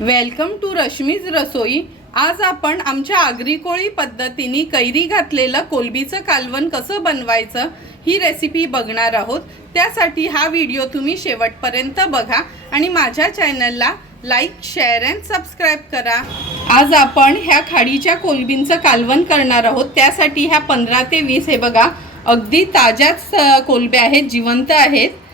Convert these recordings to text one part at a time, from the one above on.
Welcome to Rashmi's रसोई। आज आपण आमच्या आगरी कोळी पद्धतीने कैरी घातलेलं कोलबीचं कालवण कसं बनवायचं ही रेसिपी बघणार आहोत। त्यासाठी हा व्हिडिओ तुम्ही शेवटपर्यंत बघा आणि माझ्या चॅनलला लाईक, शेअर अँड सबस्क्राइब करा। आज आपण ह्या खाडीच्या कोलबींचं कालवण करणार आहोत। त्यासाठी ह्या 15 ते 20 हे बघा अगदी ताज्याच कोलब्या आहेत, जिवंत आहेत।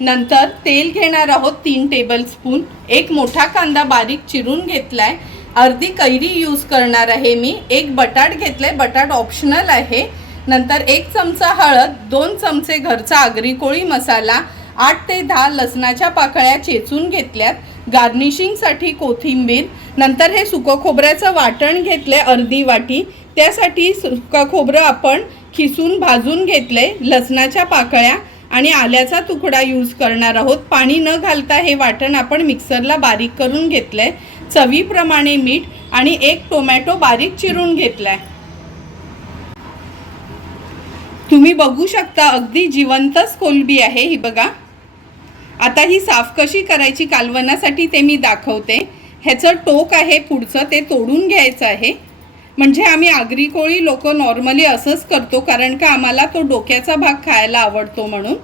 नंतर तेल घेणार आहोत 3 टेबलस्पून। एक मोठा कांदा बारीक चिरून घेतलाय। अर्धी कैरी यूज करणार आहे मी। एक बटाट घेतले, बटाट ऑप्शनल आहे। नंतर 1 चमचा हळद, 2 चमचे घरचा आगरी कोळी मसाला, 8 ते 10 लसणाच्या पाकळ्या चेचून घेतल्यात, गार्निशिंगसाठी कोथिंबीर। नंतर हे सुकं खोबऱ्याचं वाटण घेतले अर्धी वाटी। त्यासाठी सुकं खोबरं आपण खिसून भाजून घेतले, लसणाच्या पाकळ्या आणि आल्याचा तुकडा यूज करणार आहोत। पाणी न घालता हे वाटण आपण मिक्सरला बारीक करून घेतलंय। चवीप्रमाणे मीठ आणि 1 टोमॅटो बारीक चिरून घेतलाय। तुम्ही बघू शकता अगदी जिवंतच कोलबी आहे ही बघा। आता ही साफ कशी करायची कालवणासाठी ते मी दाखवते। ह्याचं टोक आहे पुढचं ते तोडून घ्यायचं आहे। म्हणजे आम्ही आगरी कोळी लोक नॉर्मली असंच करतो, कारण का आम्हाला तो डोक्याचा भाग खायला आवडतो म्हणून।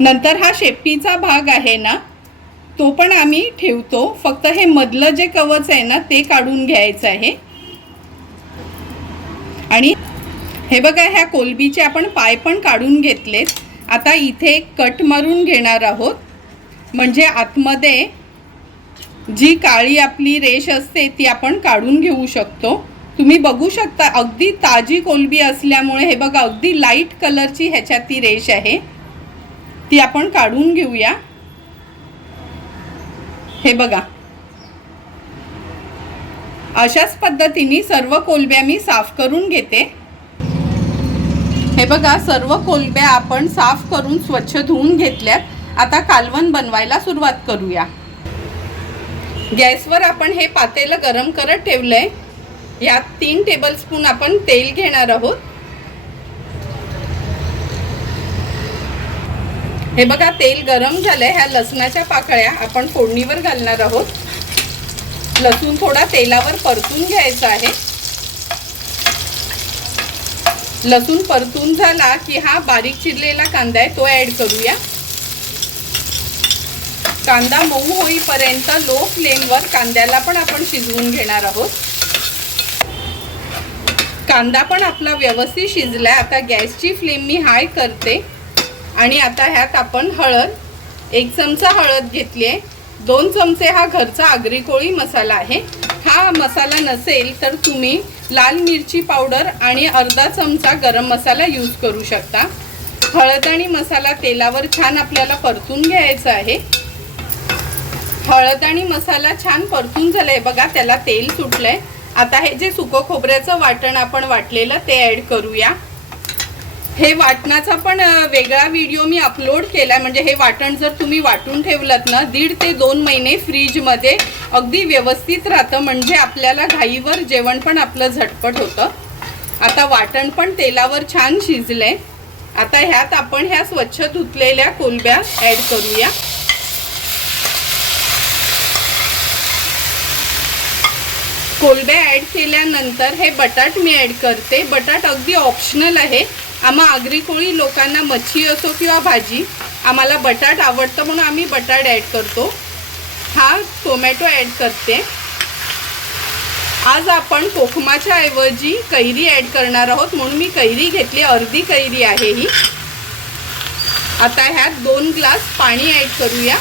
नंतर हा शेपटीचा भाग आहे ना तो पण आम्ही ठेवतो, फक्त हे मधलं जे कवच आहे ना ते काढून घ्यायचं आहे। आणि हे बघा ह्या कोलबीचे आपण पाय पण काढून घेतलेत। आता इथे कट मारून घेणार आहोत, म्हणजे आतमध्ये जी काळी आपली रेष असते ती आपण काढून घेऊ शकतो। तुम्ही बघू शकता अगदी ताजी कोलबी असल्यामुळे हे बघा अगदी लाईट कलरची ह्याच्यात ती रेष आहे, ती आपण काढून घेऊया। हे बघा अशाच पद्धतीने सर्व कोलब्या मी साफ करून घेते। हे बघा सर्व कोलब्या आपण साफ करून स्वच्छ धुवून घेतल्यात। आता कालवण बनवायला सुरुवात करूया। गॅसवर आपण हे पातेलं गरम करत ठेवलंय। यात 3 टेबलस्पून आपण तेल घेणार आहोत। हे बघा तेल गरम झालंय। ह्या लसणाच्या पाकळ्या आपण फोडणीवर घालणार आहोत। लसूण थोडा तेलावर परतून घ्यायचा आहे। लसूण परतून झाला की हा बारीक चिरलेला कांदा आहे तो ऍड करूया। कांदा मऊ होईपर्यंत लो फ्लेमवर कांद्याला पण आपण शिजवून घेणार आहोत। कांदा पण आपला व्यवस्थित शिजलाय। आता गॅसची फ्लेम मी हाय करते आणि आता ह्यात आपण हळद, 1 चमचा हळद घेतली आहे। 2 चमचे हा घरचा आगरी कोळी मसाला आहे। हा मसाला नसेल तर तुम्ही लाल मिरची पावडर आणि अर्धा चमचा गरम मसाला यूज करू शकता। हळद आणि मसाला तेलावर छान आपल्याला परतून घ्यायचा आहे। हळद आणि मसाला छान परतून झालाय बघा, त्याला तेल सुटलंय। आता हे जे सुकं खोबऱ्याचं वाटण आपण वाटलेलं ते ऍड करूया। हे वाटणाचा पण वेगळा व्हिडिओ मी अपलोड केलाय। म्हणजे हे वाटण जर तुम्ही वाटून ठेवलत ना 1.5 ते 2 महिने फ्रीजमध्ये अगदी व्यवस्थित राहतं, म्हणजे आपल्याला घाईवर जेवण पण आपलं झटपट होतं। आता वाटण पण तेलावर छान शिजलंय। आता ह्यात आपण ह्या स्वच्छ धुतलेल्या कोलब्या ऍड करूया। कोलब्या ऍड केल्यानंतर हे बटाट मी ऍड करते। बटाट अगदी ऑप्शनल आहे। आम्हा आगरी कोळी लोकांना मच्छी असो किंवा भाजी आम्हाला बटाट आवडतं म्हणून आम्ही बटाट ऍड करतो। हा टोमॅटो ऍड करते। आज आपण कोकमाच्या ऐवजी कैरी ऍड करणार आहोत म्हणून मी कैरी घेतली, अर्धी कैरी आहे ही। आता ह्यात 2 ग्लास पाणी ऍड करूया।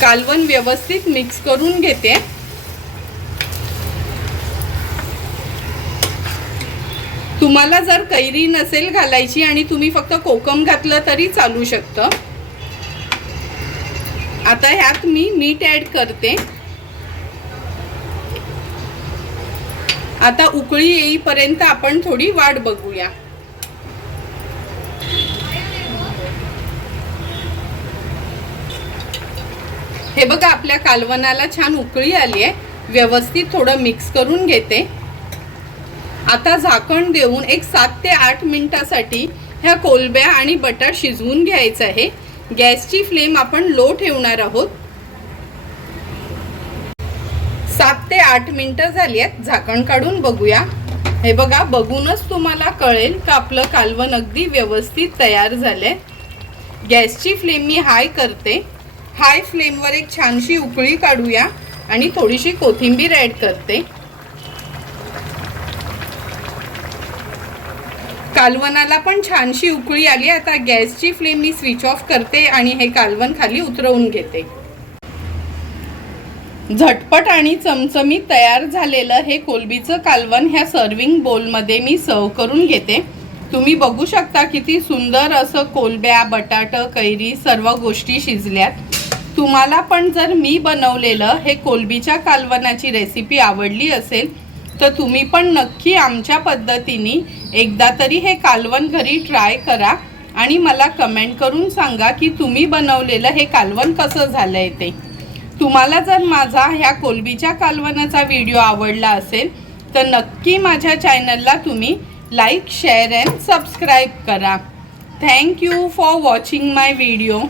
कालवण व्यवस्थित मिक्स करून घेते। तुम्हाला जर कैरी नसेल घालायची आणि तुम्ही फक्त कोकम घातलं तरी चालू शकतं। आता ह्यात मी मीठ ऍड करते। आता उकळी येईपर्यंत आपण थोडी वाट बघूया। हे बघा आपल्या कालवणाला छान उकळी आली आहे। व्यवस्थित थोडं मिक्स करून घेते। आता झाकण देऊन एक 7 ते 8 मिनिटांसाठी ह्या कोलब्या आणि बटाट शिजवून घ्यायचं आहे। गॅसची फ्लेम आपण लो ठेवणार आहोत। 7 ते 8 मिनिटं झाली आहेत। झाकण काढून बघूया। हे बघा, बघूनच तुम्हाला कळेल का आपलं कालवण अगदी व्यवस्थित तयार झाले। गॅसची फ्लेम मी हाय करते। हाय फ्लेमवर एक छानशी उकळी काढूया आणि थोडीशी कोथिंबीर ॲड करते। कालवणाला पण छानशी उकळी आली। आता गॅसची फ्लेम मी स्विच ऑफ करते आणि हे कालवण खाली उतरवून घेते। झटपट आणि चमचमीत तयार झालेलं हे कोलंबीचं कालवण ह्या सर्विंग बोलमध्ये मी सर्व करून घेते। तुम्ही बघू शकता किती सुंदर असं कोलंब्या, बटाटा, कैरी सर्व गोष्टी शिजल्यात। तुम्हाला पण जर मी बनवलेलं हे कोलंबीच्या कालवणाची रेसिपी आवडली असेल तर तुम्ही पण नक्की आमच्या पद्धतीने एकदा तरी हे कालवण घरी ट्राय करा आणि मला कमेंट करून सांगा की तुम्ही बनवलेलं हे कालवण कसं झालंय ते। तुम्हाला जर माझा ह्या कोलंबीच्या कालवणाचा व्हिडिओ आवडला असेल तर नक्की माझ्या चॅनलला तुम्ही लाईक, शेअर अँड सबस्क्राईब करा। Thank you for watching my video.